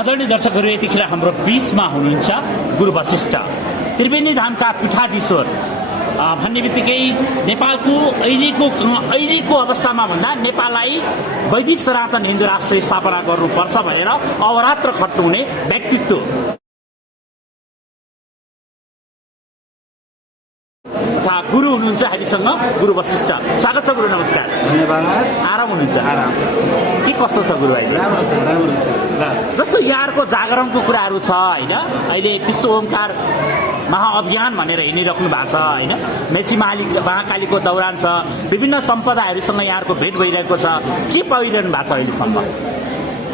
आदरणीय दर्शकहरू, यतिखेर हाम्रो बीचमा हुनुहुन्छ गुरु वशिष्ठ त्रिवेणी धामका पीठाधीश्वर भन्ने बित्तिकै नेपालको अहिलेको अवस्थामा भन्दा नेपाललाई वैदिक सनातन हिन्दू राष्ट्र स्थापना गर्नुपर्छ भनेर अवरात्र खट्नुहुने व्यक्तित्व गुरु हुनुहुन्छ हामीसँग, गुरु वशिष्ठ। स्वागत छ गुरु, नमस्कार। धन्यवाद। आराम हुनुहुन्छ? आराम के कस्तो छ गुरु भाइ? राम्रो छ, राम्रो छ। जस्तो यहाँहरूको जागरणको कुराहरू छ होइन, अहिले विश्व ओमकार महाअभियान भनेर हिँडिराख्नु भएको छ होइन, मेची महाकालीको दौरान छ, विभिन्न सम्पदाहरूसँग यहाँहरूको भेट भइरहेको छ, के पाइरहनु भएको छ अहिलेसम्म?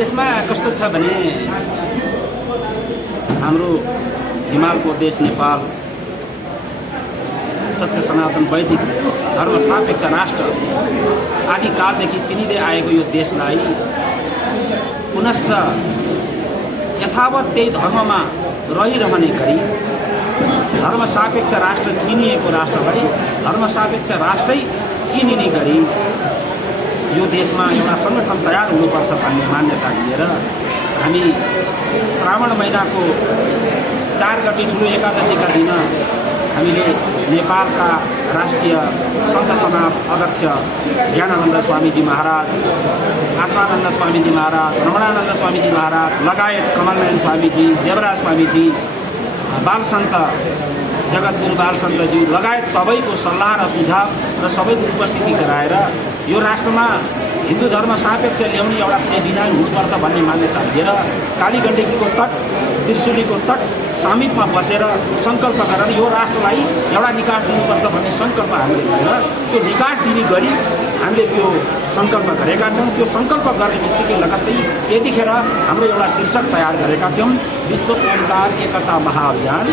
यसमा कस्तो छ भने हाम्रो हिमालको देश नेपाल सत्य सनातन वैदिक धर्म सापेक्ष राष्ट्र आदिकालदेखि चिनिँदै आएको यो देशलाई पुनश्च यथावत त्यही धर्ममा रहिरहने गरी धर्म सापेक्ष राष्ट्र चिनिएको राष्ट्रलाई धर्म सापेक्ष राष्ट्रै चिनिने गरी यो देशमा एउटा सङ्गठन तयार हुनुपर्छ भन्ने मान्यता लिएर हामी श्रावण महिनाको 4 गते ठुलो एकादशीका दिन हामीले नेपालका राष्ट्रिय सन्त समाज अध्यक्ष ज्ञानानन्द स्वामीजी महाराज, आत्मानन्द स्वामीजी महाराज, रमणानन्द स्वामीजी महाराज लगायत कमलनारायण स्वामीजी, देवराज स्वामीजी, बालसन्त जगतगुरु बालसन्तजी लगायत सबैको सल्लाह र सुझाव र सबैको उपस्थिति गराएर यो राष्ट्रमा हिन्दू धर्म सापेक्ष ल्याउने एउटा कुनै डिजाइन हुनुपर्छ भन्ने मान्यता लिएर कालीगण्डकीको तट, त्रिशुलीको तट समीपमा बसेर सङ्कल्प गरेर यो राष्ट्रलाई एउटा निकास दिनुपर्छ भन्ने सङ्कल्प हामीले गरेर त्यो निकास दिने गरी हामीले त्यो सङ्कल्प गरेका छौँ। त्यो सङ्कल्प गर्ने बित्तिकै लगत्तै यतिखेर हाम्रो एउटा शीर्षक तयार गरेका थियौँ, विश्व ओमकार एकता महाअभियान,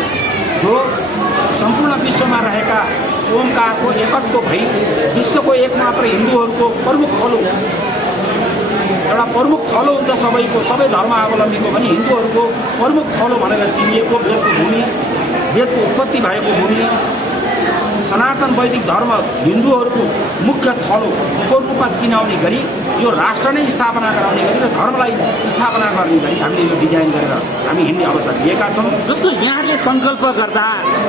जो सम्पूर्ण विश्वमा रहेका ओमकारको एकत्व भई विश्वको एकमात्र हिन्दूहरूको प्रमुख थलो, एउटा प्रमुख थलो हुन्छ सबैको, सबै धर्मावलम्बीको पनि हिन्दूहरूको प्रमुख थलो भनेर चिनिएको वेदको भूमि, वेदको उत्पत्ति भएको भूमि, सनातन वैदिक धर्म हिन्दूहरूको मुख्य थलोको रूपमा चिनाउने गरी यो राष्ट्र नै स्थापना गराउने गरी र धर्मलाई स्थापना गर्ने गरी हामीले यो डिजाइन गरेर हामी हिँड्ने अवसर लिएका छौँ। जस्तो यहाँले सङ्कल्प गर्दा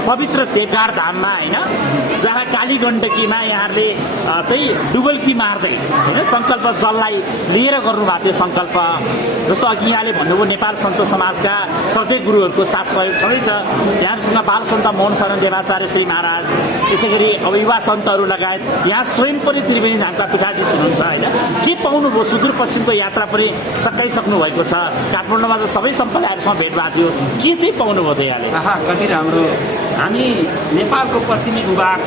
पवित्र देवघर धाममा होइन, जहाँ कालीगण्डकीमा यहाँहरूले चाहिँ डुबल्की मार्दै होइन शङ्कल्प जललाई लिएर गर्नुभएको थियो सङ्कल्प। जस्तो अघि यहाँले भन्नुभयो नेपाल सन्त समाजका श्रद्धेय गुरुहरूको साथ सहयोग छँदैछ, यहाँसँग बालसन्त मोहन शरण देवाचार्य श्री महाराज, त्यसै गरी अब युवा सन्तहरू लगायत यहाँ स्वयं पनि त्रिवेणी धामका पीठाधीश हुनुहुन्छ होइन, के पाउनुभयो? सुदूरपश्चिमको यात्रा पनि सकाइसक्नु भएको छ, काठमाडौँमा त सबै सम्प्रदायहरूसँग भेट भएको थियो, के चाहिँ पाउनुभयो त यहाँले? कति राम्रो। हामी नेपालको पश्चिमी भूभाग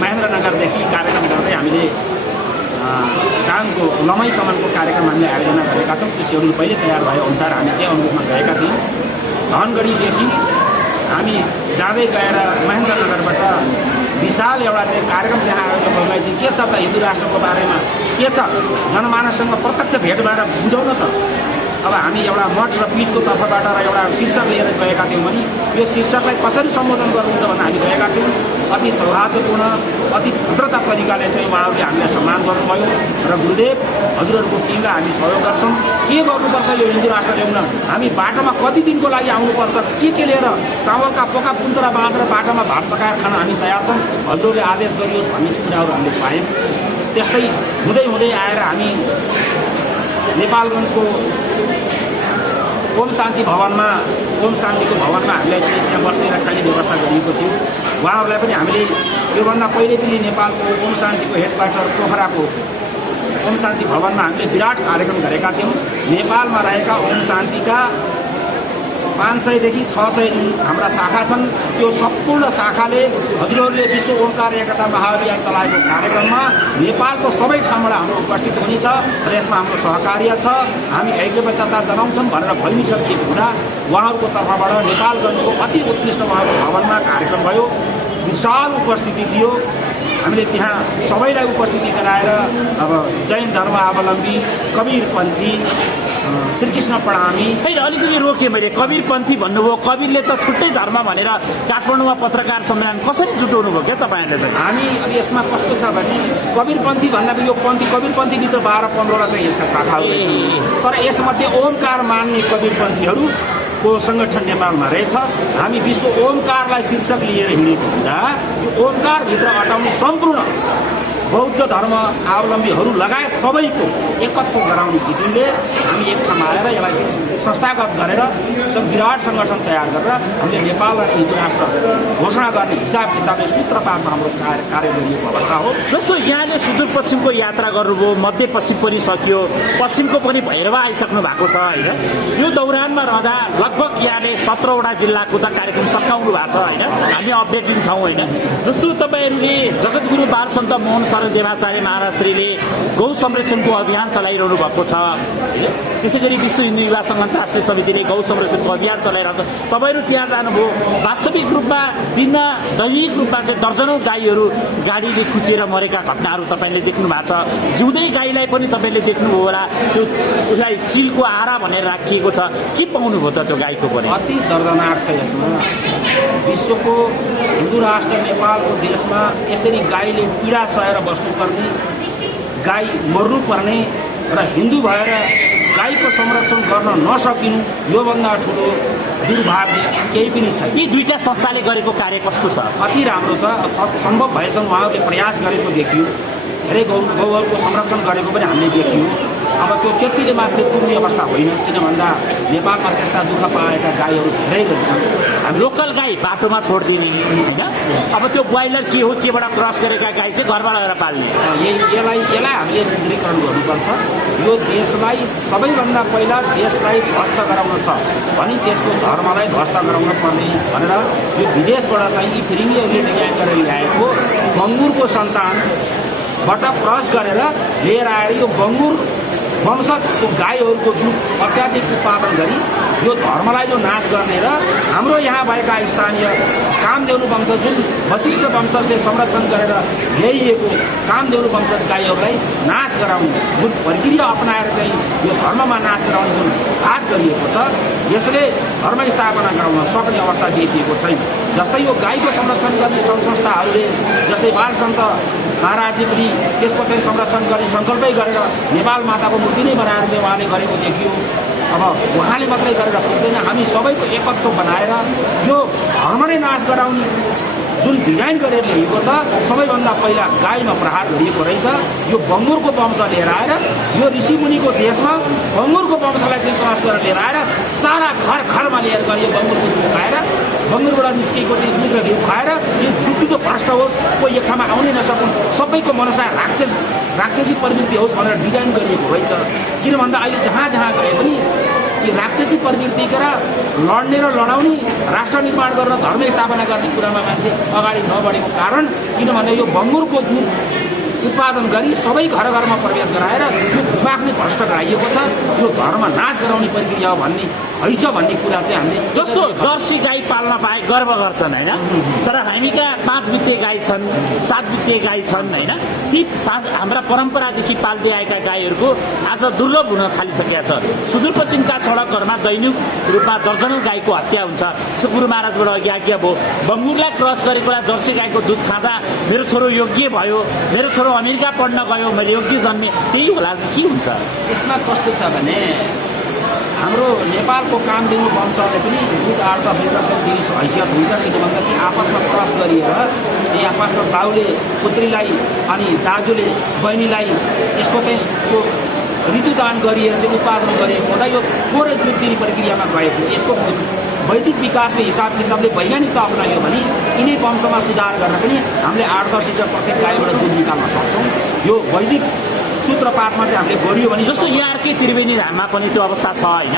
महेन्द्रनगरदेखि कार्यक्रम गर्दै हामीले गाउँको लमैसम्मको कार्यक्रम हामीले आयोजना गरेका थियौँ। त्यो सेड्युल पहिले तयार भए अनुसार हामी त्यही अनुरूपमा गएका थियौँ। धनगढीदेखि हामी जाँदै गएर महेन्द्रनगरबाट विशाल एउटा चाहिँ कार्यक्रम त्यहाँ आयोजकहरूलाई चाहिँ के छ त हिन्दू राष्ट्रको बारेमा के छ जनमानससँग प्रत्यक्ष भेट भएर बुझाउन त। अब हामी एउटा मठ र पीठको तर्फबाट र एउटा शीर्षक लिएर गएका थियौँ भने यो शीर्षकलाई कसरी सम्बोधन गर्नुहुन्छ भनेर हामी गएका थियौँ। अति सौहार्दपूर्ण, अति भद्रता तरिकाले चाहिँ उहाँहरूले हामीलाई सम्मान गर्नुभयो र गुरुदेव हजुरहरूको टिमलाई हामी सहयोग गर्छौँ। के गर्नुपर्छ यो हिन्दू राष्ट्र ल्याउन, हामी बाटोमा कति दिनको लागि आउनुपर्छ, के लिएर चावलका पोका पुन्तरा बाँधेर बाटोमा भात पकाएर खान हामी तयार छौँ, हजुरहरूले आदेश गरियोस् भन्ने कुराहरू हामीले पायौँ। त्यस्तै हुँदै हुँदै आएर हामी नेपालगञ्जको ओम शान्ति भवनमा, ओम शान्तिको भवनमा हामीलाई चाहिँ त्यहाँ बस्ने र खाने व्यवस्था गरिएको थियो। उहाँहरूलाई पनि हामीले योभन्दा पहिले पनि नेपालको ओम शान्तिको हेडक्वार्टर पोखराको ओम शान्ति भवनमा हामीले विराट कार्यक्रम गरेका थियौँ। नेपालमा रहेका ओम शान्तिका 500 देखि 600 जुन हाम्रा शाखा छन्, त्यो सम्पूर्ण शाखाले हजुरहरूले विश्व ओमकार एकता महाअभियान चलाएको कार्यक्रममा नेपालको सबै ठाउँबाट हाम्रो उपस्थित हुनेछ र यसमा हाम्रो सहकार्य छ, हामी ऐक्यबद्धता जनाउँछौँ भनेर भनिसकिएको हुँदा उहाँहरूको तर्फबाट नेपालगञ्जको अति उत्कृष्ट उहाँको भवनमा कार्यक्रम भयो, विशाल उपस्थिति थियो। हामीले त्यहाँ सबैलाई उपस्थिति गराएर अब जैन धर्मावलम्बी, कबीरपन्थी, श्रीकृष्ण प्रणामी। होइन, अलिकति रोकेँ मैले। कबीरपन्थी भन्नुभयो, कबीरले त छुट्टै धर्म भनेर काठमाडौँमा पत्रकार सम्मेलन कसरी जुटाउनु भयो क्या तपाईँहरूले चाहिँ? हामी अब यसमा कस्तो छ भने कबीरपन्थी भन्दा यो पन्थी कबीरपन्थीभित्र 12-15वटा चाहिँ यसका शाखाहरू रहेछन्। तर यसमध्ये ओमकार मान्ने कबीरपन्थीहरूको सङ्गठन नेपालमा रहेछ। हामी विश्व ओमकारलाई शीर्षक लिएर हिँडेको हुँदा यो ओमकारभित्र अटाउने सम्पूर्ण बौद्ध धर्म अवलम्बीहरू लगायत सबैको एकत्व गराउने किसिमले हामी एक ठाउँमा आएर यसलाई संस्थागत गरेर विराट सङ्गठन तयार गरेर हामीले नेपाललाई हिन्दू राष्ट्र घोषणा गर्ने हिसाब किताबले सूत्रपातमा हाम्रो कार्य गरिएको अवस्था हो। जस्तो यहाँले सुदूरपश्चिमको यात्रा गर्नुभयो, मध्यपश्चिम पनि सकियो, पश्चिमको पनि भैरवा आइसक्नु भएको छ होइन? यो दौरानमा रहँदा लगभग यहाँले 17वटा जिल्लाको त कार्यक्रम सकाउनु भएको छ होइन? हामी अपडेट दिन्छौँ होइन? जस्तो तपाईँहरूले जगद्गुरु बालसन्त मोहन शरण देवाचार्य महाराष्ट्रीले गौ संरक्षणको अभियान चलाइरहनु भएको छ होइन? त्यसै गरी विश्व हिन्दू युवा सङ्घ अन्तर्राष्ट्रिय समितिले गौ संरक्षणको अभियान चलाइरहेको छ। तपाईँहरू त्यहाँ जानुभयो, वास्तविक रूपमा दिनमा दैनिक रूपमा चाहिँ दर्जनौँ गाईहरू गाडीले कुचेर मरेका घटनाहरू तपाईँले देख्नु भएको छ। जिउँदै गाईलाई पनि तपाईँले देख्नुभयो होला, त्यो उसलाई चिलको आरा भनेर राखिएको छ। के पाउनुभयो त त्यो गाईको पनि? अति दर्दनाक छ यसमा। विश्वको हिन्दू राष्ट्र नेपालको देशमा यसरी गाईले पीडा सहेर बस्नुपर्ने, गाई मर्नुपर्ने र हिन्दू भएर गाईको संरक्षण गर्न नसकिनु योभन्दा ठुलो दुर्भाग्य केही पनि छैन। यी दुईटा संस्थाले गरेको कार्य कस्तो छ? अति राम्रो छ। सम्भव भएसम्म उहाँहरूले प्रयास गरेको देखियो, धेरै गौहरूको संरक्षण गरेको पनि हामीले देखियो। अब त्यो त्यतिले मात्रै पुग्ने अवस्था होइन, किन भन्दा नेपालमा त्यस्ता दुःख पाएका गाईहरू धेरै रहेछन्। हामी लोकल गाई बाटोमा छोडिदिने होइन? अब त्यो ब्रोइलर के हो, केबाट क्रस गरेका गाई चाहिँ घरमा लगेर पाल्ने, यसलाई हामीले सुदृढीकरण गर्नुपर्छ। यो देशलाई सबैभन्दा पहिला देशलाई ध्वस्त गराउन छ भने त्यसको धर्मलाई ध्वस्त गराउन पर्ने भनेर यो विदेशबाट चाहिँ यी फिरिङ्गीहरूले डिजाइन गरेर ल्याएको बङ्गुरको सन्तानबाट क्रस गरेर लिएर आएर यो बङ्गुर वंशको गाईहरूको दुध अत्याधिक उत्पादन गरी यो धर्मलाई जो नाश गर्ने र हाम्रो यहाँ भएका स्थानीय कामदेवनु वंश जुन वशिष्ठ वंशले संरक्षण गरेर ल्याइएको कामदेवनु वंश गाईहरूलाई नाश गराउने जुन प्रक्रिया अपनाएर चाहिँ यो धर्ममा नाश गराउने जुन घात गरिएको छ, यसले धर्म स्थापना गराउन सक्ने अवस्था देखिएको छैन। जस्तै यो गाईको संरक्षण गर्ने सङ्घ संस्थाहरूले जस्तै बालसन्त महाराजले पनि त्यसको चाहिँ संरक्षण गर्ने सङ्कल्पै गरेर नेपाल माताको मूर्ति नै बनाएर चाहिँ उहाँले गरेको देखियो। अब उहाँले मात्रै गरेर पुग्दैन, हामी सबैको एकत्व बनाएर यो धर्म नै नाश गराउने जुन डिजाइन गरेर ल्याइएको छ, सबैभन्दा पहिला गाईमा प्रहार गरिएको रहेछ। यो बङ्गुरको वंश लिएर आएर यो ऋषिमुनिको देशमा बङ्गुरको वंशलाई चाहिँ क्रस गरेर लिएर आएर सारा घर घरमा लिएर गएर यो बङ्गुरको दुध खाएर, बङ्गुरबाट निस्किएको चाहिँ दुध र घिउ खाएर यो दुधको भ्रष्ट होस्, कोही एक ठाउँमा आउनै नसकुन्, सबैको मनसा राक्षसी प्रवृत्ति होस् भनेर डिजाइन गरिएको रहेछ। किन भन्दा अहिले जहाँ जहाँ गए पनि यो राक्षसी प्रवृत्तिका लड्ने र लडाउने, राष्ट्र निर्माण गरेर धर्म स्थापना गर्ने कुरामा मान्छे अगाडि नबढेको कारण, किनभने यो बङ्गुरको दुध उत्पादन गरी सबै घर घरमा प्रवेश गराएर यो दिमाग नै भ्रष्ट गराइएको छ। यो धर्म नाश गराउने प्रक्रिया हो भन्ने हैछ भन्ने कुरा चाहिँ हामीले जस्तो जर्सी गाई पाल्न पाए गर्व गर्छन् होइन? तर हामी कहाँ 5 बित्ते गाई छन्, 7 बित्ते गाई छन् होइन? ती हाम्रा परम्परादेखि पाल्दै आएका गाईहरूको आज दुर्लभ हुन थालिसकेका छ। सुदूरपश्चिमका सडकहरूमा दैनिक रूपमा दर्जनौँ गाईको हत्या हुन्छ। सुकुरु महाराजबाट अघि आज्ञा भयो, बङ्गुरलाई क्रस गरेकोलाई जर्सी गाईको दुध खाँदा मेरो छोरो योग्य भयो, मेरो छोरो अमेरिका पढ्न गयो, मैले योग्य जन्मे, त्यही होला के हुन्छ? यसमा कस्तो छ भने हाम्रो नेपालको कामदेवनु वंशले पनि दुध आर्थ विकर्षण दिने हैसियत हुन्छ। किन भन्दा कि आपसमा क्रस गरिएर आपसमा बाउले पुत्रीलाई अनि दाजुले बहिनीलाई यसको चाहिँ त्यो ऋतुदान गरिएर चाहिँ उत्पादन गरिएको हुँदा यो थोरै दुध दिने प्रक्रियामा गएको। यसको वैदिक विकासको हिसाब किताबले वैज्ञानिकता अप्नायो भने यिनै वंशमा सुधार गरेर पनि हामीले 8-10 लिटर प्रत्येक गाईबाट दुध निकाल्न सक्छौँ। यो वैदिक सूत्रपातमा चाहिँ हामीले गरियो भने जस्तो यहाँकै त्रिवेणी धाममा पनि त्यो अवस्था छ होइन?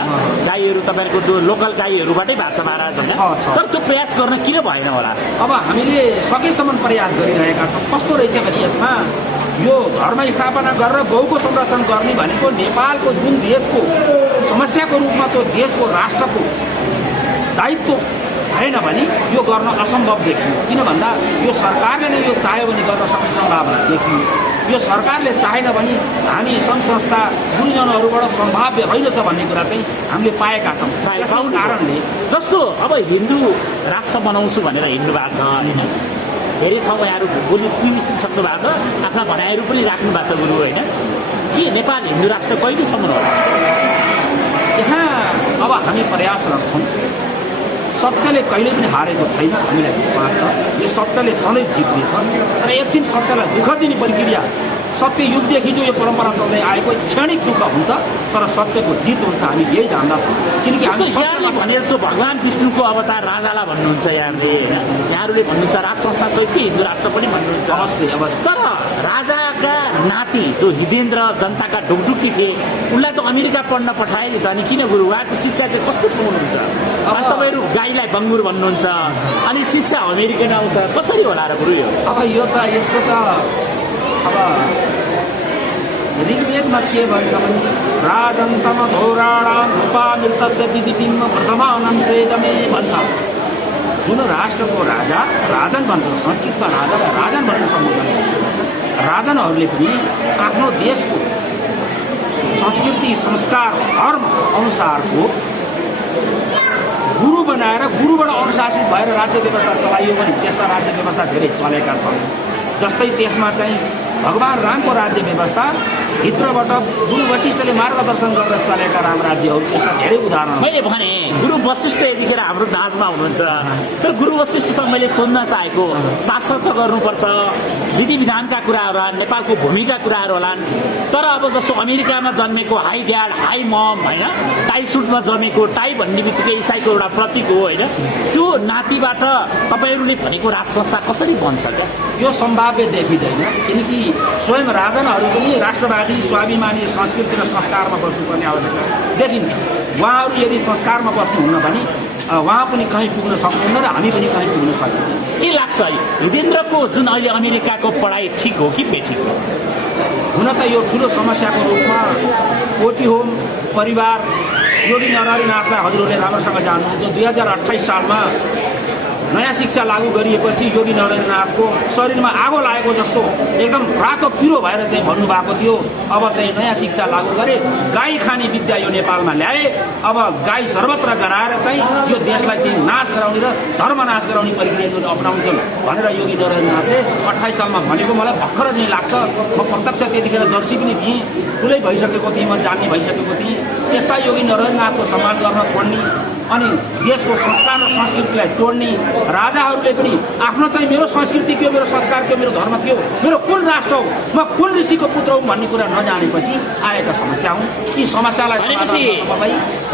गाईहरू तपाईँको लोकल गाईहरूबाटै भएको छ महाराज होइन? तर त्यो प्रयास गर्न किन भएन होला? अब हामीले सकेसम्म प्रयास गरिरहेका छौँ। कस्तो रहेछ भने यसमा यो धर्म स्थापना गरेर गौको संरक्षण गर्ने भनेको नेपालको जुन देशको समस्याको रूपमा त्यो देशको राष्ट्रको दायित्व भएन भने यो गर्न असम्भव देखियो। किन भन्दा यो सरकारले नै यो चाह्यो भने गर्न सक्ने सम्भावना देखियो। यो सरकारले चाहेन भने हामी सङ्घ संस्था गुरुजनहरूबाट सम्भाव्य रहेनछ भन्ने कुरा चाहिँ हामीले पाएका छौँ। यसै कारणले जस्तो अब हिन्दू राष्ट्र बनाउँछु भनेर हिँड्नु भएको छ होइन, धेरै ठाउँ यहाँहरू बोली सक्नु भएको छ, आफ्ना भनाइहरू पनि राख्नु भएको छ गुरु होइन। के नेपाल हिन्दू राष्ट्र कहिलेसम्म होला? यहाँ अब हामी प्रयासरत छौँ। सत्यले कहिले पनि हारेको छैन, हामीलाई विश्वास छ यो सत्यले सधैँ जित्नेछ। तर एकछिन सत्यलाई दुःख दिने प्रक्रिया, सत्य युगदेखि जो यो परम्परा चल्दै आएको क्षणिक दुःख हुन्छ तर सत्यको जित हुन्छ, हामी यही जान्दछौँ। किनकि हामी यहाँले भने जस्तो भगवान् विष्णुको अवतार राजालाई भन्नुहुन्छ यहाँले होइन, यहाँहरूले भन्नुहुन्छ राज संस्था सहितको हिन्दू राष्ट्र पनि भन्नुहुन्छ। अवश्य अवश्य। तर राजाका नाति जो हिदेन्द्र जनताका ढुकढुकी थिए उनलाई त अमेरिका पढ्न पठाए नि त, अनि किन गुरु उहाँको शिक्षा चाहिँ कस्तो पाउनुहुन्छ? अब तपाईँहरू गाईलाई बङ्गुर भन्नुहुन्छ अनि शिक्षा अमेरिकन आउँछ, कसरी होला र गुरु यो? अब यो त यसको त अब ऋग्वेदमा के भन्छ भने राजन्तम धौराणाम रूपामृतस्य दिदिपिन्न प्रथमानं सेदमे भन्छ। जुन राष्ट्रको राजा राजन भन्छ, संस्कृतमा राजालाई राजन भनेर सम्बोधन गर्छ। राजनहरूले पनि आफ्नो देशको संस्कृति संस्कार धर्म अनुसारको गुरु बनाएर गुरुबाट अनुशासित भएर राज्य व्यवस्था चलाइयो भने त्यस्ता राज्य व्यवस्था धेरै चलेका छन्। जस्तै त्यसमा चाहिँ भगवान् रामको राज्य व्यवस्था भित्रबाट गुरु वशिष्ठले मार्गदर्शन गरेर चलेका राम राज्यहरू त्यस्ता धेरै उदाहरण। मैले भने गुरु वशिष्ठ यतिखेर हाम्रो दाजमा हुनुहुन्छ, तर गुरु वशिष्ठसँग मैले सोध्न चाहेको शास्त्र त गर्नुपर्छ, विधि विधानका कुराहरू नेपालको भूमिका कुराहरू होलान्, तर अब जस्तो अमेरिकामा जन्मेको हाई ड्याड हाई मम होइन, टाई सुटमा जन्मेको टाई भन्ने बित्तिकै इसाईको एउटा प्रतीक हो होइन, त्यो नातिबाट तपाईँहरूले भनेको राज संस्था कसरी बन्छ क्या? यो सम्भाव्य देखिँदैन। किनकि स्वयं राजनहरू पनि राष्ट्रवादी स्वाभिमानी संस्कृति र संस्कारमा बस्नुपर्ने आवश्यकता देखिन्छ। उहाँहरू यदि संस्कारमा बस्नुहुन्न भने उहाँ पनि कहीँ पुग्न सक्नुहुन्न र हामी पनि कहीँ पुग्न सक्दैनौँ। के लाग्छ हिदेन्द्रको जुन अहिले अमेरिकाको पढाइ ठिक हो कि बेठिक हो? हुन त यो ठुलो समस्याको रूपमा कोटी होम परिवार योगी नरहरिनाथलाई हजुरहरूले राम्रोसँग जान्नुहुन्छ। 2028 सालमा नयाँ शिक्षा लागू गरिएपछि योगी नरहरिनाथको शरीरमा आगो लागेको जस्तो एकदम रातो पिरो भएर चाहिँ भन्नुभएको थियो अब चाहिँ नयाँ शिक्षा लागू गरे, गाई खाने विद्या यो नेपालमा ल्याए, अब गाई सर्वत्र गराएर चाहिँ यो देशलाई चाहिँ नाश गराउने र धर्म नाश गराउने प्रक्रिया अपनाउँछन् भनेर योगी नरहरिनाथले 28 सालमा भनेको मलाई भर्खर चाहिँ लाग्छ। म प्रत्यक्ष त्यतिखेर दर्शी पनि थिएँ, ठुलै भइसकेको थिएँ, म जान्ने भइसकेको थिएँ। त्यस्ता योगी नरहरिनाथको सम्मान गर्न छोड्ने अनि देशको संस्कार र संस्कृतिलाई तोड्ने राजाहरूले पनि आफ्नो चाहिँ मेरो संस्कृति के हो, मेरो संस्कार के हो, मेरो धर्म के हो, मेरो कुन राष्ट्र हो, म कुन ऋषिको पुत्र हो भन्ने कुरा नजानेपछि आएका समस्या हुन्। यी समस्यालाई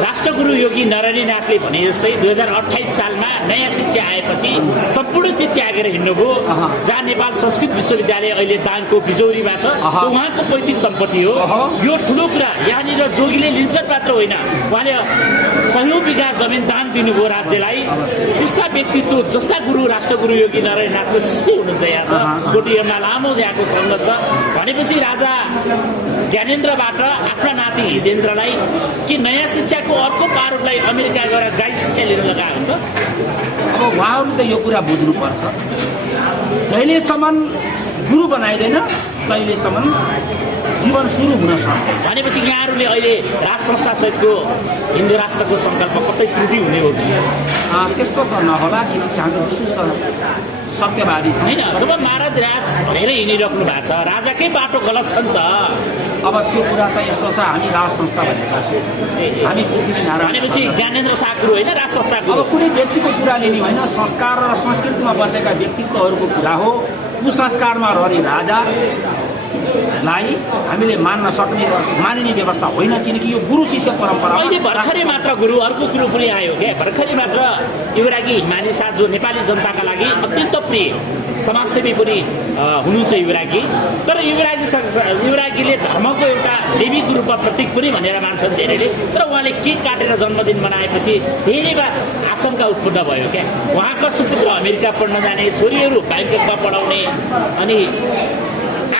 राष्ट्रगुरु योगी नरहरिनाथले भने जस्तै 2028 सालमा नयाँ शिक्षा आएपछि सम्पूर्ण चिज त्यागेर हिँड्नुभयो। जहाँ नेपाल संस्कृत विश्वविद्यालय अहिले दानको बिजौरीमा छ, उहाँको पैतृक सम्पत्ति हो। यो ठुलो कुरा, यहाँनिर जोगीले लिन्छन् मात्र होइन, उहाँले सयौं बिघा जमिन दान दिनुभयो राज्यलाई। त्यस्ता व्यक्तित्व जस्ता गुरु राष्ट्रगुरु योगी नरहरिनाथको शिष्य हुनुहुन्छ। यहाँ त कोटीमा लामो यहाँको सङ्गत छ भनेपछि राजा ज्ञानेन्द्रबाट आफ्ना नाति हिदेन्द्रलाई कि नयाँ शिक्षाको अर्को प्रारूपलाई अमेरिका गएर गाई शिक्षा लिन लगायो नि त? अब उहाँहरूले त यो कुरा बुझ्नुपर्छ। जहिलेसम्म गुरु बनाइँदैन तहिलेसम्म जीवन सुरु हुन सक्छ। भनेपछि यहाँहरूले अहिले राज संस्था सहितको हिन्दू राष्ट्रको सङ्कल्प कतै त्रुटि हुने हो कि? त्यस्तो त नहोला, किनकि हाम्रो विशुद्ध सत्यवादी होइन। जब महाराज राज भनेर हिँडिराख्नु भएको छ, राजाकै बाटो गलत छ नि त। अब त्यो कुरा त यस्तो छ, हामी राज संस्था भनेका छौँ, हामी पृथ्वीनारायण भनेपछि ज्ञानेन्द्र साकुर होइन राज संस्थाको। अब कुनै व्यक्तिको कुरा लिने होइन, संस्कार र संस्कृतिमा बसेका व्यक्तित्वहरूको कुरा हो। कुसंस्कारमा रहने राजालाई हामीले मान्न सक्ने र मानिने व्यवस्था होइन, किनकि यो गुरु शिष्य परम्परा। अहिले भर्खरै मात्र गुरु अर्को कुरो पनि आयो क्या, भर्खरै मात्र युवरागी हिमानी साथ जो नेपाली जनताका लागि अत्यन्त प्रिय समाजसेवी पनि हुनुहुन्छ युवरागी। तर युवरागीले धर्मको एउटा देवीको रूपमा प्रतीक पनि भनेर मान्छन् धेरैले। तर उहाँले केक काटेर जन्मदिन मनाएपछि धेरै आशंका उत्पन्न भयो क्या। उहाँका सुपुत्र अमेरिका पढ्न जाने, छोरीहरू ब्याङ्ककमा पढाउने, अनि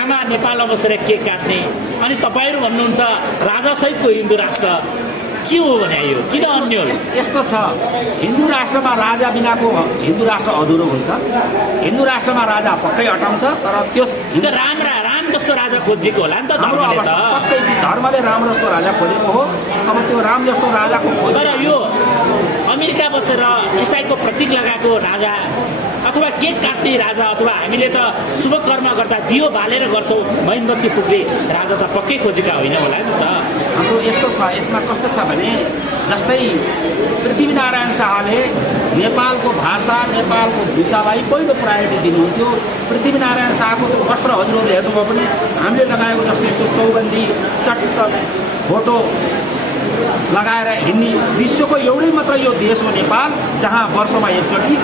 आमा नेपालमा बसेर केक काट्ने, अनि तपाईँहरू भन्नुहुन्छ राजासहितको हिन्दू राष्ट्र। के हो भने यो किन अन्य हो? यस्तो छ, हिन्दू राष्ट्रमा राजा बिनाको हिन्दू राष्ट्र अधुरो हुन्छ। हिन्दू राष्ट्रमा राजा पक्कै अटाउँछ, तर त्यो राम जस्तो राजा खोजेको होला नि त धर्मले त। पक्कै धर्मले राम जस्तो राजा खोजेको हो। अब त्यो राम जस्तो राजाको खोज तर यो अमेरिका बसेर इसाईको प्रतीक लगाएको राजा अथवा केक काट्ने राजा अथवा हामीले त शुभ कर्म गर्दा दियो बालेर गर्छौँ मैनबत्ती फुक्ने राजा त पक्कै खोजेका होइन होला नि त। हाम्रो यस्तो छ, यसमा कस्तो छ भने जस्तै पृथ्वीनारायण शाहले नेपालको भाषा नेपालको भूषालाई पहिलो प्रायोरिटी दिनुहुन्थ्यो। पृथ्वीनारायण शाहको वस्त्र हजुरहरूले हेर्नुभयो भने हामीले लगाएको जस्तो त्यो चौबन्दी चट्ट फोटो लगाएर हिँड्ने विश्वको एउटै मात्र यो देश हो नेपाल, जहाँ वर्षमा एकचोटि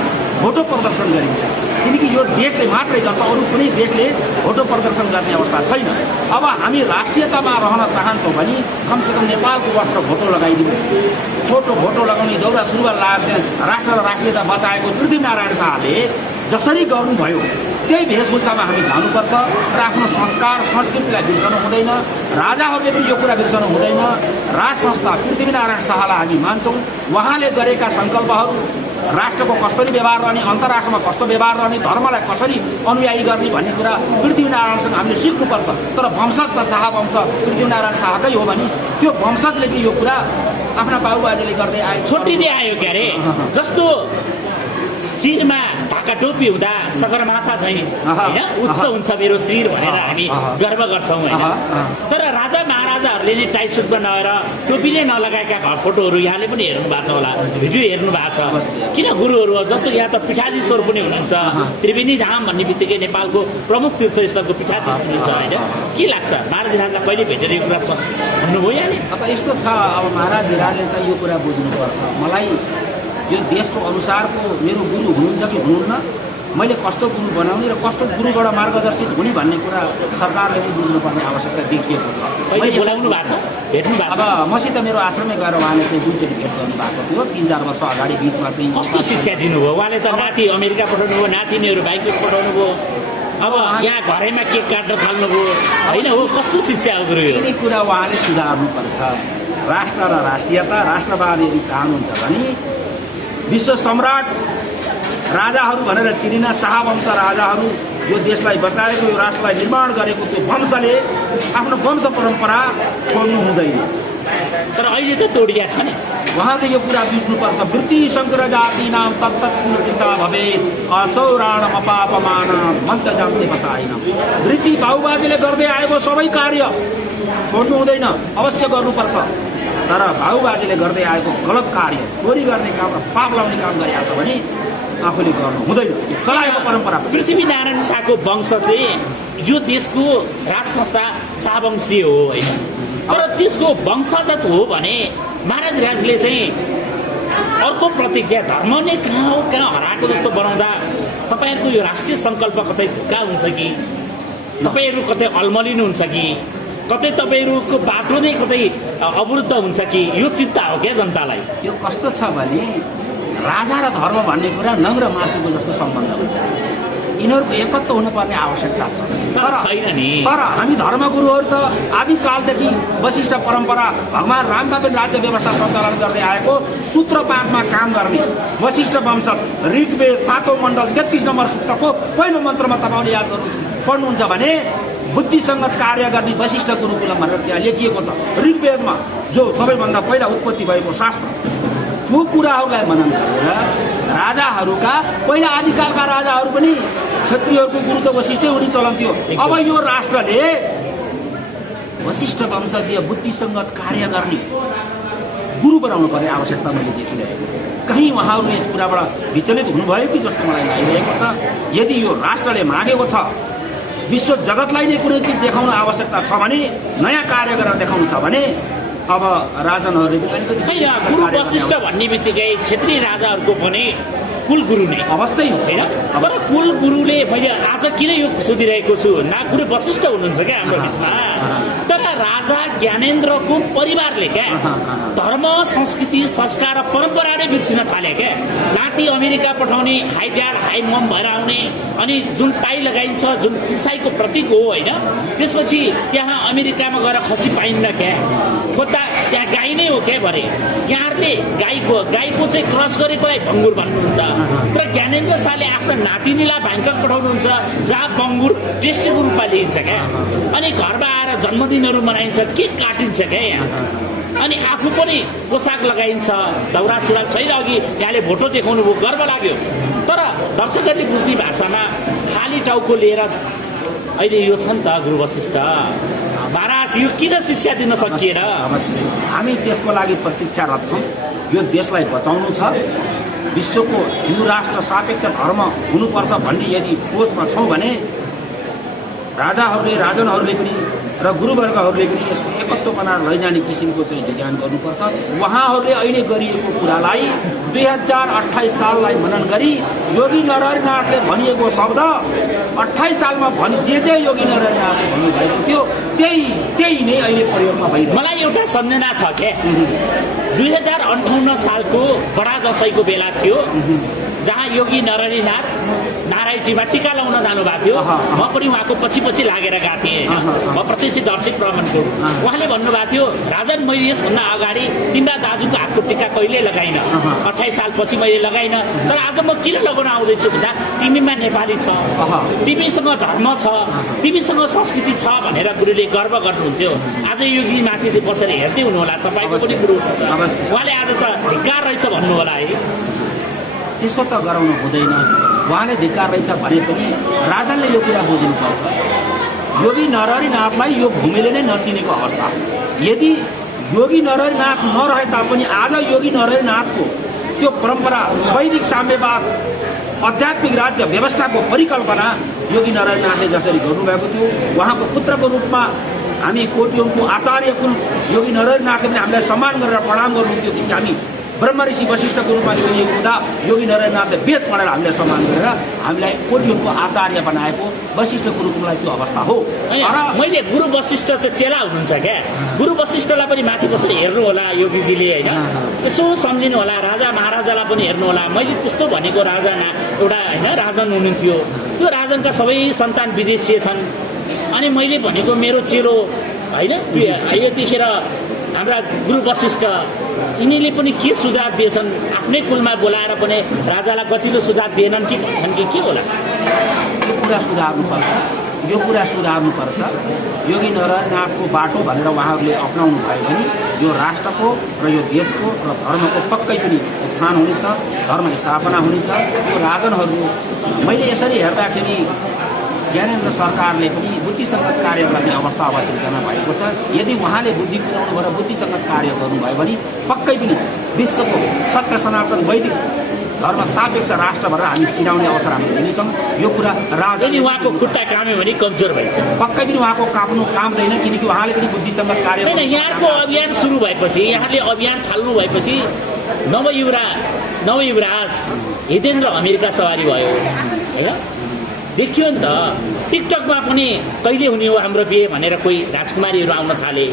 फोटो प्रदर्शन गरिन्छ। किनकि यो देशले मात्रै गर्छ, अरू कुनै देशले फोटो प्रदर्शन गर्ने अवस्था छैन। अब हामी राष्ट्रियतामा रहन चाहन्छौँ भने कमसेकम नेपालको वस्त्र फोटो लगाइदिनु। छोटो फोटो लगाउने दौरा सुरुवाल लगाएर राष्ट्र र राष्ट्रियता बचाएको पृथ्वीनारायण शाहले जसरी गर्नुभयो त्यही वेशभूषामा हामी जानुपर्छ र आफ्नो संस्कार संस्कृतिलाई बिर्सनु हुँदैन। राजाहरूले पनि यो कुरा बिर्सनु हुँदैन। राज संस्था पृथ्वीनारायण शाहलाई हामी मान्छौँ। उहाँले गरेका सङ्कल्पहरू राष्ट्रको कसरी व्यवहार रहने, अन्तर्राष्ट्रमा कस्तो व्यवहार रहने, धर्मलाई कसरी अनुयायी गर्ने भन्ने कुरा पृथ्वीनारायणसँग हामीले सिक्नुपर्छ। तर वंशज त शाह वंश पृथ्वीनारायण शाहकै हो भने त्यो वंशजले पनि यो कुरा आफ्ना बाबुबाजेले गर्दै आए, छोडिदिँदै आयो के अरे। जस्तो शिरमा ढाका टोपी हुँदा सगरमाथा चाहिँ होइन उच्च हुन्छ मेरो शिर भनेर हामी गर्व गर्छौँ होइन। तर राजा महाराजाहरूले नि टाई सुटमा नभएर टोपीले नलगाएका फोटोहरू यहाँले पनि हेर्नु भएको छ होला, भिडियो हेर्नु भएको छ। किन गुरुहरू जस्तो यहाँ त पीठाधीश्वर पनि हुनुहुन्छ, त्रिवेणी धाम भन्ने बित्तिकै नेपालको प्रमुख तीर्थस्थलको पीठाधीश हुनुहुन्छ होइन। के लाग्छ महाराज धिराजलाई कहिले भेटेर यो कुरा भन्नुभयो यहाँले? अब यस्तो छ, अब महाराज धिराजले चाहिँ यो कुरा बुझ्नुपर्छ। मलाई यो देशको अनुसारको मेरो गुरु हुनुहुन्छ कि हुनुहुन्न, मैले कस्तो गुरु बनाउने र कस्तो गुरुबाट मार्गदर्शित हुने भन्ने कुरा सरकारले पनि बुझ्नुपर्ने आवश्यकता देखिएको छ। बोलाउनु भएको छ, भेट्नु भएको छ? अब मसित मेरो आश्रममै गएर उहाँले चाहिँ दुईचोटि भेट गर्नु भएको थियो 3-4 वर्ष अगाडि। बिचमा चाहिँ कस्तो शिक्षा दिनुभयो उहाँले? त नाति अमेरिका पठाउनु भयो, नातिनीहरू बाइक पठाउनु भयो, अब यहाँ घरैमा केक काट्न थाल्नुभयो होइन। हो कस्तो शिक्षा हो गुरु? यिनी कुरा उहाँले सुधार्नुपर्छ। राष्ट्र र राष्ट्रियता राष्ट्रवाद यदि चाहनुहुन्छ भने विश्व सम्राट राजाहरू भनेर चिनिन शाहवंश राजाहरू यो देशलाई बचाएको, यो राष्ट्रलाई निर्माण गरेको त्यो वंशले आफ्नो वंश परम्परा छोड्नु हुँदैन। तर अहिले त तोडिया छ नि। उहाँले यो कुरा बुझ्नुपर्छ। वृत्ति शङ्कर जाति नाम तत्तत्पूर्तिता भवे अचौराण अपापमान मन्त जान्ने बचाइन। वृत्ति बाबुबाजेले गर्दै आएको सबै कार्य छोड्नु हुँदैन, अवश्य गर्नुपर्छ। तर बाबुबाजेले गर्दै आएको गलत कार्य, चोरी गर्ने काम र पाप लाउने काम गरिरहेको छ भने आफूले गर्नु हुँदैन। चलाएको परम्परा पृथ्वीनारायण शाहको वंशले यो देशको राज संस्था शाहवंशीय हो होइन। तर त्यसको वंशगत हो भने महाराज राजले चाहिँ अर्को प्रतिज्ञा धर्म नै कहाँ हो कहाँ हराएको जस्तो बनाउँदा तपाईँहरूको यो राष्ट्रिय सङ्कल्प कतै ढुक्का हुन्छ कि, तपाईँहरू कतै अल्मलिनुहुन्छ कि, कतै तपाईँहरूको बाटो नै कतै अवरुद्ध हुन्छ कि, यो चिन्ता हो क्या जनतालाई? यो कस्तो छ भने राजा र धर्म भन्ने कुरा नङ र मासुको जस्तो सम्बन्ध हुन्छ। यिनीहरूको एकत्व हुनुपर्ने आवश्यकता छ। तर हामी धर्मगुरुहरू त आदिकालदेखि वशिष्ठ परम्परा भगवान रामका पनि राज्य व्यवस्था सञ्चालन गर्दै आएको सूत्रपातमा काम गर्ने वशिष्ठ वंशज ऋग्वेद 7औं मण्डल 33 नम्बर सूत्रको पहिलो मन्त्रमा तपाईँले याद पढ्नुहुन्छ भने बुद्धिसङ्गत कार्य गर्ने वशिष्ठ गुरुकुलम भनेर त्यहाँ लेखिएको छ। ऋग्वेदमा जो सबैभन्दा पहिला उत्पत्ति भएको शास्त्र, त्यो कुराहरूलाई मनन गरेर राजाहरूका पहिला आदिकालका राजाहरू पनि क्षत्रियहरूको गुरु त वशिष्ठै हुने चलन थियो। अब यो राष्ट्रले वशिष्ठ वंशजीय बुद्धिसङ्गत कार्य गर्ने गुरु बनाउनु पर्ने आवश्यकता मैले देखिरहेको। कहीँ उहाँहरू यस कुराबाट विचलित हुनुभयो कि जस्तो मलाई लागिरहेको छ। यदि यो राष्ट्रले मागेको छ विश्व जगतलाई नै कुनै चिज देखाउन आवश्यकता छ भने, नयाँ कार्य गरेर देखाउनु छ भने अब राजनहरूले गुरु वशिष्ठ भन्ने बित्तिकै क्षेत्रीय राजाहरूको पनि कुल गुरु नै अवश्य होइन। तर कुल गुरुले मैले आज किन यो सोधिरहेको छु, ना गुरु वशिष्ठ हुनुहुन्छ क्या हाम्रो बिचमा, तर राजा ज्ञानेन्द्रको परिवारले क्या धर्म संस्कृति संस्कार र परम्परा नै बिर्सिन थाले क्या। राति अमेरिका पठाउने हाई ड्याड हाई मम भएर आउने अनि जुन टाई लगाइन्छ जुन इसाईको प्रतीक हो होइन त्यसपछि त्यहाँ अमेरिकामा गएर खसी पाइन्न क्या खोज्दा त्यहाँ गाई नै हो क्या भरे यहाँहरूले गाईको चाहिँ क्रस गरेकोलाई भङ्गुर भन्नुहुन्छ तर ज्ञानेन्द्र शाहले आफ्नो नातिनीलाई ब्याङ्कक पठाउनुहुन्छ जहाँ बङ्गुर टेस्टीको रूपमा लिइन्छ क्या अनि घरमा आएर जन्मदिनहरू मनाइन्छ केक काटिन्छ क्या यहाँ अनि आफू पनि पोसाक लगाइन्छ दौरा सुरुवाल छैन अघि यहाँले भोटो देखाउनु भयो गर्व लाग्यो तर दर्शकहरूले बुझ्ने भाषामा खाली टाउको लिएर अहिले यो छ नि त गुरु वशिष्ठ महाराज यो किन शिक्षा दिन सकिएन अवश्य हामी त्यसको लागि प्रतीक्षारत छौँ यो देशलाई बचाउनु छ विश्वको हिन्दू राष्ट्र सापेक्ष धर्म हुनुपर्छ भन्ने यदि सोचमा छौँ भने राजाहरूले राजनहरूले पनि र गुरुवर्गहरूले पनि यसको एकत्व बनाएर लैजाने किसिमको चाहिँ डिजाइन गर्नुपर्छ उहाँहरूले अहिले गरिएको कुरालाई 2028 साललाई मनन गरी योगी नरहरिनाथले भनिएको शब्द 28 सालमा जे योगी नरहरिनाथले भन्नुभएको थियो त्यही नै अहिले प्रयोगमा भइरहेको मलाई एउटा सम्झना छ के 2058 सालको बडा दशैंको बेला थियो जहाँ योगी नरहरिनाथ नारायणीमा टीका लाउन जानुभएको थियो म पनि उहाँको पछि लागेर गएको थिएँ म प्रत्यक्षदर्शी प्रमाणको उहाँले भन्नुभएको थियो राजन मैले यसभन्दा अगाडि तिम्रा दाजुको हातको टीका कहिल्यै लगाइन 28 सालपछि मैले लगाइन तर आज म किन लगाउन आउँदैछु भन्दा तिमीमा नेपाली छ तिमीसँग धर्म छ तिमीसँग संस्कृति छ भनेर गुरुले गर्व गर्नुहुन्थ्यो आज योगी माथि बसेर हेर्दै हुनुहोला तपाईँको पनि गुरु उहाँले आज त धिक्कार रहेछ भन्नु होला है त्यसो त गराउनु हुँदैन उहाँले धिक्कार रहेछ भने पनि राजनले यो कुरा बुझ्नुपर्छ योगी नरहरिनाथलाई यो भूमिले नै नचिनेको अवस्था यदि योगी नरहरिनाथ नरहे तापनि आज योगी नरहरिनाथको त्यो परम्परा वैदिक साम्यवाद आध्यात्मिक राज्य व्यवस्थाको परिकल्पना योगी नरहरिनाथले जसरी गर्नुभएको थियो उहाँको पुत्रको रूपमा हामी कोटियोङको आचार्य कुल योगी नरहरिनाथले पनि हामीलाई सम्मान गरेर प्रणाम गर्नुहुन्थ्यो कि हामी ब्रह्म ऋषि वशिष्ठको रूपमा लिएको हुँदा योगी नरहरिनाथले वेद पढेर हामीलाई सम्मान गरेर हामीलाई कोटियोङको आचार्य बनाएको वशिष्ठको रूपमा त्यो अवस्था हो मैले गुरु वशिष्ठ चाहिँ चेला हुनुहुन्छ क्या गुरु वशिष्ठलाई पनि माथि बसेर हेर्नु होला योगीजीले होइन यसो सम्झिनु होला राजा महाराजालाई पनि हेर्नु होला मैले त्यस्तो भनेको राजा एउटा होइन राजन हुनुहुन्थ्यो त्यो राजनका सबै सन्तान विदेशीय छन् अनि मैले भनेको मेरो चेलो होइन यतिखेर हाम्रा गुरु वशिष्ठ यिनीले पनि के सुझाव दिएछन् आफ्नै कुलमा बोलाएर पनि राजालाई गतिलो सुझाव दिएनन् कि भन्छन् कि के होला यो कुरा सुधार्नुपर्छ योगी नरहरिनाथको बाटो भनेर उहाँहरूले अप्नाउनु भयो भने यो राष्ट्रको र यो देशको र धर्मको पक्कै पनि उत्थान हुनेछ धर्म स्थापना हुनेछ यो राजनहरू मैले यसरी हेर्दाखेरि ज्ञानेन्द्र सरकारले पनि बुद्धिसङ्गत कार्य गर्ने अवस्था अब सिर्जना भएको छ यदि उहाँले बुद्धि पुर्याउनु भएर बुद्धिसङ्गत कार्य गर्नुभयो भने पक्कै पनि विश्वको सत्य सनातन वैदिक धर्म सापेक्ष राष्ट्र भएर हामी चिनाउने अवसर हामीले दिनेछौँ यो कुरा यदि उहाँको खुट्टा काम्यो भने कमजोर भइन्छ पक्कै पनि उहाँको कामदैन किनकि उहाँले पनि बुद्धिसङ्गत कार्य यहाँको अभियान सुरु भएपछि यहाँले अभियान थाल्नु भएपछि नवयुवराज हितेन्द्र अमेरिका सवारी भयो होइन देखियो नि त टिकटकमा पनि कहिले हुने हो हाम्रो बिहे भनेर कोही राजकुमारीहरू आउन थाले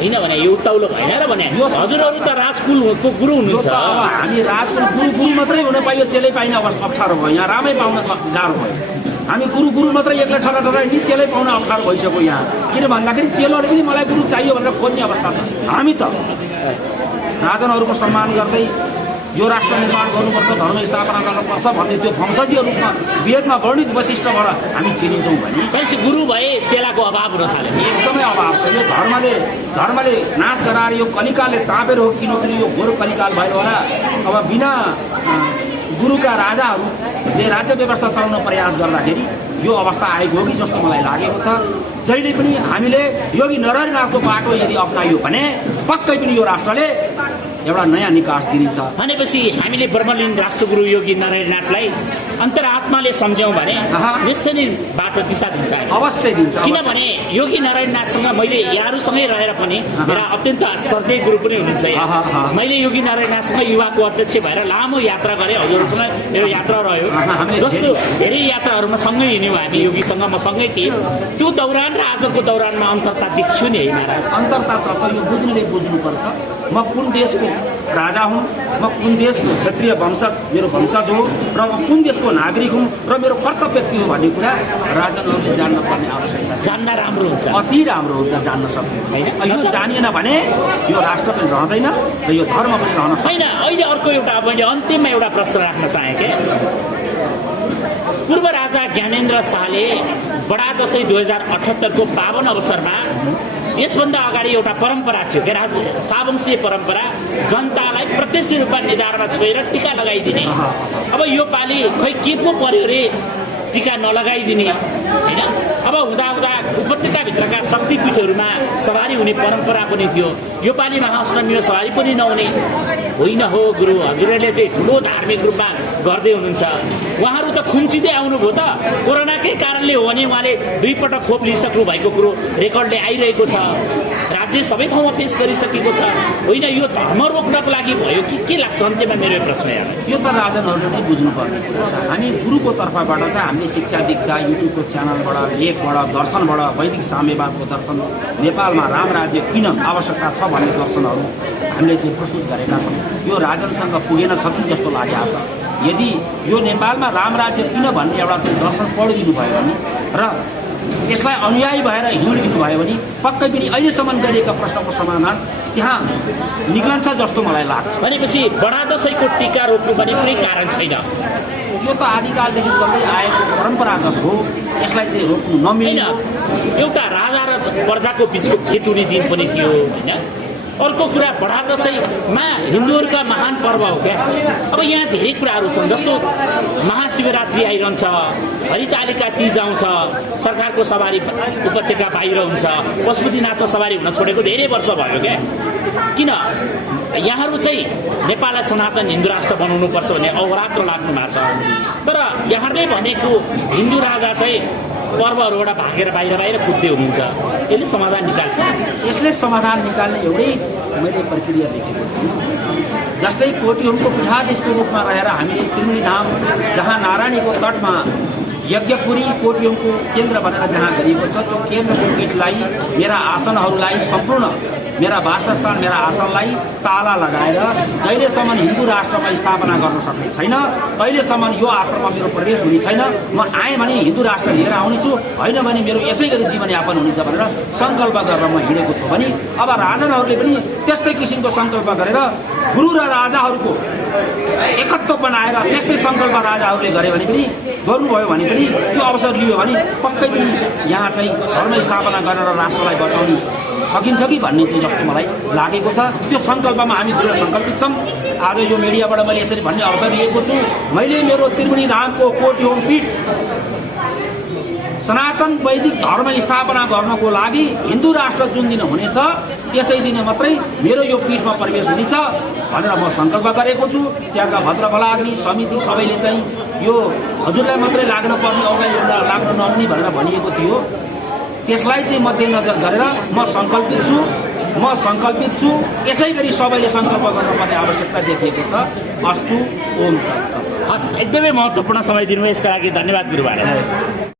होइन भने यो उत्ताउलो भएन र भने हजुरहरू त राजकुलको गुरु हुनुहुन्छ हामी राजकुल गुरु मात्रै हुन पाइयो चेलै पाइने अवस्था अप्ठ्यारो भयो यहाँ रामै पाउन गाह्रो भयो हामी गुरु मात्रै एक्लै ठरा नि चेलै पाउन अप्ठ्यारो भइसक्यो यहाँ किन भन्दाखेरि चेलोहरू पनि मलाई गुरु चाहियो भनेर खोज्ने अवस्था छ हामी त राजनहरूको सम्मान गर्दै यो राष्ट्र निर्माण गर्नुपर्छ धर्म स्थापना गर्नुपर्छ भन्ने त्यो वंशजीय रूपमा वेदमा वर्णित वशिष्ठबाट हामी चिनिन्छौँ भने गुरु भए चेलाको अभाव हुन थाल्यो एकदमै अभाव छ यो धर्मले नाश गराएर यो कलिकालले चापेर हो किनकि यो घोर कलिकाल भयो होला अब बिना गुरुका राजाहरूले राज्य व्यवस्था चलाउन प्रयास गर्दाखेरि यो अवस्था आएको हो कि जस्तो मलाई लागेको छ जहिले पनि हामीले योगी नरहरिनाथको बाटो यदि अप्नायो भने पक्कै पनि यो राष्ट्रले एउटा नयाँ निकास दिनेछ भनेपछि हामीले ब्रह्मलीन राष्ट्रगुरु योगी नरहरिनाथलाई अन्तरात्माले सम्झ्यौँ भने निश्चय बाटो दिशा दिन्छ अवश्य दिन्छ किनभने योगी नरहरिनाथसँग मैले यहाँहरूसँगै रहेर पनि मेरा अत्यन्त स्पर्धीय गुरु पनि हुनुहुन्छ मैले योगी नरहरिनाथसँग युवाको अध्यक्ष भएर लामो यात्रा गरेँ हजुरहरूसँग मेरो यात्रा रह्यो जस्तो धेरै यात्राहरूमा सँगै हिँड्यौँ हामी योगीसँग म सँगै थिएँ त्यो दौरान र आजको दौरानमा अन्तरता देख्छु नि है महाराज अन्तरता छ यो बुझ्नुले बुझ्नुपर्छ म कुन देशको राजा हुँ, म कुन देशको क्षेत्रीय वंशज, मेरो वंशज हो र म कुन देशको नागरिक हुँ र मेरो कर्तव्य के हो भन्ने कुरा राजनहरूले जान्न पर्ने आवश्यकता छ। जान्न राम्रो हुन्छ, अति राम्रो हुन्छ जान्न सक्ने होइन। यो जानिएन भने यो राष्ट्र पनि रहँदैन र यो धर्म पनि रहन सक्दैन। होइन। अहिले अर्को एउटा मैले अन्तिममा एउटा प्रश्न राख्न चाहेँ के पूर्व राजा ज्ञानेन्द्र शाहले बडा दशैं 2078 को पावन अवसरमा यसभन्दा अगाडि एउटा परम्परा थियो के शाहवंशीय परम्परा जनतालाई प्रत्यक्ष रूपमा निधारमा छोएर टीका लगाइदिने। अब यो पालि खै के पो पर्यो रे टीका नलगाइदिने होइन। अब हुँदा उपत्यकाभित्रका शक्तिपीठहरूमा सवारी हुने परम्परा पनि थियो, यो पालि महाअष्टमीमा सवारी पनि नहुने होइन हो गुरु। हजुरहरूले चाहिँ ठुलो धार्मिक रूपमा गर्दै हुनुहुन्छ, उहाँहरू त खुम्चिँदै आउनुभयो त। कोरोनाकै कारणले हो भने उहाँले 2 पटक खोप लिइसक्नु भएको कुरो रेकर्डले आइरहेको छ, राज्य सबै ठाउँमा पेश गरिसकेको छ होइन। यो धर्म रोक्नको लागि भयो कि के लाग्छ? अन्त्यमा मेरो प्रश्न यो त राजनहरूले नै बुझ्नुपर्ने कुरा छ। हामी गुरुको तर्फबाट चाहिँ हामीले शिक्षा दीक्षा युट्युबको च्यानलबाट, लेखबाट, दर्शनबाट वैदिक साम्यवादको दर्शन, नेपालमा राम राज्य किन आवश्यकता छ भन्ने दर्शनहरू हामीले चाहिँ प्रस्तुत गरेका छौँ। यो राजनसँग पुगेन छ कि जस्तो लागेको छ। यदि यो नेपालमा राम राज्य किन भन्ने एउटा चाहिँ दर्शन पढिदिनु भयो भने र त्यसलाई अनुयायी भएर हिँडिदिनु भयो भने पक्कै पनि अहिलेसम्म गरिएका प्रश्नको समाधान त्यहाँ निक्लन्छ जस्तो मलाई लाग्छ। भनेपछि बडा दशैंको टीका रोक्नु पनि कुनै कारण छैन। यो त आदिकालदेखि चल्दै आएको परम्परागत हो, यसलाई चाहिँ रोक्नु नमिल्ने। एउटा राजा र प्रजाको बिचको भेट हुने दिन पनि थियो होइन। अर्को कुरा बडा दशैंमा हिन्दूहरूका महान पर्व हो क्या। अब यहाँ धेरै कुराहरू छन्, जस्तो महाशिवरात्रि आइरहन्छ, हरितालिका तीज आउँछ, सरकारको सवारी उपत्यका बाहिर हुन्छ, पशुपतिनाथको सवारी हुन छोडेको धेरै वर्ष भयो क्या। किन यहाँहरू चाहिँ नेपाललाई सनातन हिन्दू राष्ट्र बनाउनुपर्छ भन्ने अहोरात्र लाग्नु भएको छ, तर यहाँले भनेको हिन्दू राजा चाहिँ पर्वहरूबाट भागेर बाहिर कुद्दै हुनुहुन्छ। यसले समाधान निकाल्छ? यसले समाधान निकाल्ने एउटै मैले प्रक्रिया देखेको छु। जस्तै कोटीहरूको पीठाधीशको रूपमा रहेर हामीले त्रिवेणी धाम जहाँ नारायणीको तटमा यज्ञपुरी कोटीहरूको केन्द्र भनेर जहाँ गरिएको छ, त्यो केन्द्रको पीठलाई, मेरा आसनहरूलाई, सम्पूर्ण मेरा वासस्थान, मेरा आसनलाई ताला लगाएर जहिलेसम्म हिन्दू राष्ट्रमा स्थापना गर्न सक्ने छैन तहिलेसम्म यो आश्रममा मेरो प्रवेश हुने छैन। म आएँ भने हिन्दू राष्ट्र लिएर आउनेछु, होइन भने मेरो यसै गरी जीवनयापन हुनेछ भनेर सङ्कल्प गरेर म हिँडेको छु भने अब राजनहरूले पनि त्यस्तै किसिमको सङ्कल्प गरेर गुरु र राजाहरूको एकत्व बनाएर त्यस्तै सङ्कल्प राजाहरूले गरे भने पनि गर्नुभयो भने पनि त्यो अवसर लियो भने पक्कै पनि यहाँ चाहिँ धर्म स्थापना गरेर राष्ट्रलाई बचाउने सकिन्छ कि भन्ने चाहिँ जस्तो मलाई लागेको छ। त्यो सङ्कल्पमा हामी दृढ सङ्कल्पित छौँ। आज यो मिडियाबाट मैले यसरी भन्ने अवसर लिएको छु। मैले मेरो त्रिवेणी धामको कोटी होम पीठ सनातन वैदिक धर्म स्थापना गर्नको लागि हिन्दू राष्ट्र जुन दिन हुनेछ त्यसै दिन मात्रै मेरो यो पीठमा प्रवेश हुनेछ भनेर म सङ्कल्प गरेको छु। त्यहाँका भद्रबलाग्नि समिति सबैले चाहिँ यो हजुरलाई मात्रै लाग्न पर्ने, अरूलाई लाग्न नहुने भनेर भनिएको थियो। त्यसलाई चाहिँ मध्यनजर गरेर म सङ्कल्पित छु। यसै गरी सबैले सङ्कल्प गर्नुपर्ने आवश्यकता देखिएको छ। अस्तु, ओम तत्सत्। हस्, एकदमै महत्त्वपूर्ण समय दिनुभयो, यसका लागि धन्यवाद गुरुबारे।